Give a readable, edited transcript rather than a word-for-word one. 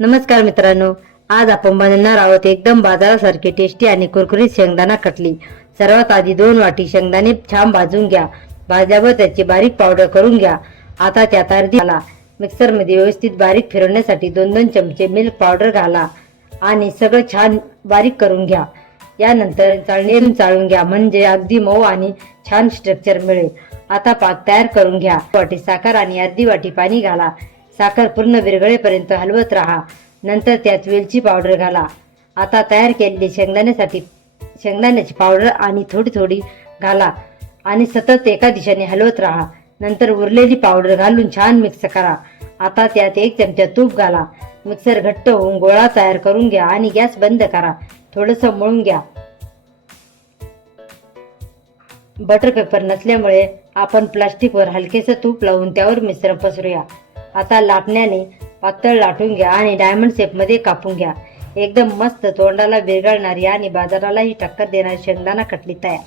नमस्कार मित्रांनो, आज आपण बनवणार आहोत एकदम बाजारासारखी टेस्टी आणि कुरकुरीत शेंगदाणा कटली। सर्वात आधी 2 वाटी शेंगदाणे छान भाजून घ्या। भाजल्यावर त्याची बारीक पावडर करून घ्या। आता त्यात अर्धी घाला। मिक्सर मध्ये व्यवस्थित बारीक फिरवण्यासाठी 2-2 चमचे मिल्क पावडर घाला आणि सगळं छान बारीक करून घ्या। यानंतर चाळणीतून चाळून घ्या म्हणजे अगदी मऊ आणि छान स्ट्रक्चर मिळेल। आता पाक तयार करून घ्या। वाटी साखर आणि अर्धी वाटी पाणी घाला। साखर पूर्ण विरघळेपर्यंत हलवत राहा। नंतर त्यात वेलची पावडर घाला। आता तयार केलेली शेंगदाण्याची पावडर आणि थोडी थोडी घाला आणि सतत एका दिशेने हलवत राहा। नंतर उरलेली पावडर घालून छान मिक्स करा। आता त्यात 1 चमचा तूप घाला। मिक्सर घट्ट होऊन गोळा तयार करून घ्या आणि गॅस बंद करा। थोडंसं मळून घ्या। बटर पेपर नसल्यामुळे आपण प्लास्टिकवर हलकेसं तूप लावून त्यावर मिश्रण पसरूया। आता लाटण्याने पातळ लाटून घ्या आणि डायमंड शेप मध्ये कापून घ्या। एकदम मस्त तोंडाला विरघळणारी आणि बाजारालाही टक्कर देणारी शेंगदाणा कटली तयार।